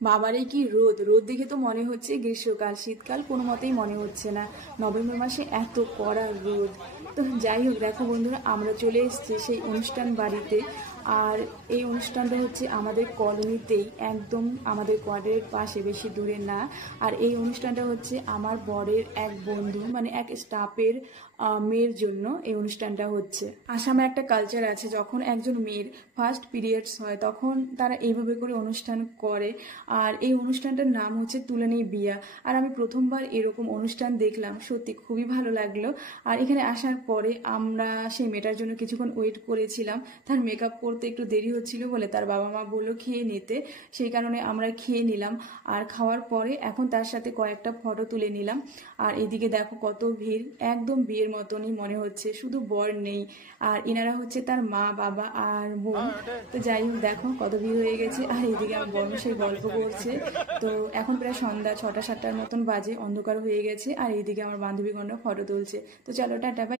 বাবারে কি রোদ, রোদ দেখে তো মনে হচ্ছে গ্রীষ্মকাল, শীতকাল কোনো মতেই মনে হচ্ছে না। নভেম্বর মাসে এত কড়া রোদ। তো যাই হোক, দেখো বন্ধুরা, আমরা চলে এসেছি সেই অনুষ্ঠান বাড়িতে। আর এই অনুষ্ঠানটা হচ্ছে আমাদের কলোনিতেই, একদম আমাদের কোয়ার্টারের পাশে, বেশি দূরে না। আর এই অনুষ্ঠানটা হচ্ছে আমার বরের এক বন্ধু, মানে এক স্টাফের মেয়ের জন্য এই অনুষ্ঠানটা হচ্ছে। আসামে একটা কালচার আছে, যখন একজন মেয়ের ফার্স্ট পিরিয়ডস হয় তখন তারা এইভাবে করে অনুষ্ঠান করে। আর এই অনুষ্ঠানটার নাম হচ্ছে তুলানি বিয়া। আর আমি প্রথমবার এরকম অনুষ্ঠান দেখলাম, সত্যি খুবই ভালো লাগলো। আর এখানে আসার পরে আমরা সেই মেয়েটার জন্য কিছুক্ষণ ওয়েট করেছিলাম। তার মেকআপ করতে একটু দেরি হচ্ছিল বলে তার বাবা মা বললো খেয়ে নিতে, সেই কারণে আমরা খেয়ে নিলাম। আর খাওয়ার পরে এখন তার সাথে কয়েকটা ফটো তুলে নিলাম। আর এদিকে দেখো কত ভিড়, একদম বিয়ের মতনই মনে হচ্ছে, শুধু বর নেই। আর এনারা হচ্ছে তার মা, বাবা আর বোন। তো যাই হোক, দেখো কত ভিড় হয়ে গেছে। আর এইদিকে আমার বর সেই গল্প করছে। তো এখন প্রায় সন্ধ্যা 6টা 7টার মতন বাজে, অন্ধকার হয়ে গেছে। আর এইদিকে আমার বান্ধবীগণরা ফটো তুলছে। তো চলো, টাটা, বাই।